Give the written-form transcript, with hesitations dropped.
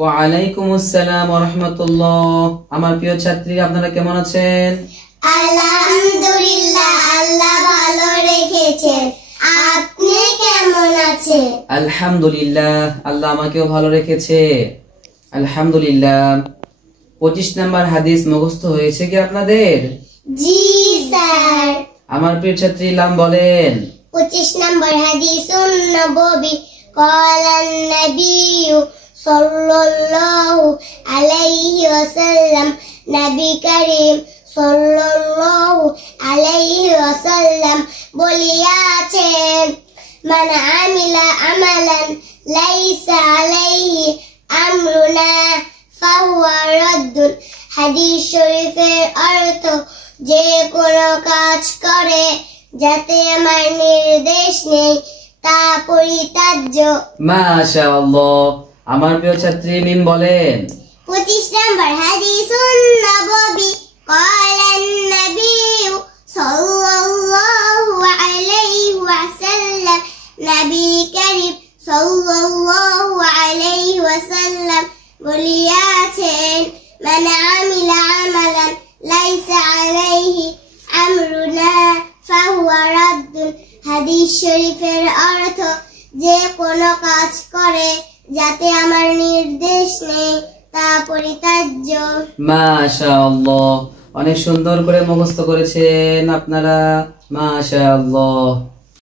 ওয়ালাইকুম আসসালাম ওয়া রাহমাতুল্লাহ। আমার প্রিয় ছাত্রীরা, আপনারা কেমন আছেন? আলহামদুলিল্লাহ, আল্লাহ ভালো রেখেছেন। আপনি কেমন আছেন? আলহামদুলিল্লাহ, আল্লাহ আমাকেও ভালো রেখেছে। আলহামদুলিল্লাহ। 25 নম্বর হাদিস মুখস্থ হয়েছে কি আপনাদের? জি স্যার। আমার প্রিয় ছাত্রী নাম বলেন। 25 নম্বর হাদিসুন নববী ক্বালান নবিয়্যু সাল্লাল্লাহু আলাইহি ওয়াসাল্লাম, নবী করিম সাল্লাল্লাহু আলাইহি ওয়াসাল্লাম বলিয়াছেন, মান আমিলা আমালান লাইসা আলাইহি আমরুনা ফাহুয়া রাদ্দুন। হাদিস শরীফের অর্থ, যে কোনো কাজ করে যাতে আমার নির্দেশ নেই তা পরিত্যাজ্য। মাশাআল্লাহ। আমার প্রিয় ছাত্রী মিম বলেন। 25 নম্বর হাদিসুন নববী ক্বালান নবিয়্যু সাল্লাল্লাহু আলাইহি ওয়াসাল্লাম, নবী করিম সাল্লাল্লাহু আলাইহি ওয়াসাল্লাম বলিয়াছেন, মান আমিলা আমালান লাইসা আলাইহি আমরুনা ফাহুয়া রাদ্দুন। হাদিস শরীফের অর্থ, যে কোনো কাজ করে যাতে আমার নির্দেশ নেই তা পরিত্যাজ্য। মাশাআল্লাহ, অনেক সুন্দর করে মুখস্থ করেছেন আপনারা। মাশাআল্লাহ।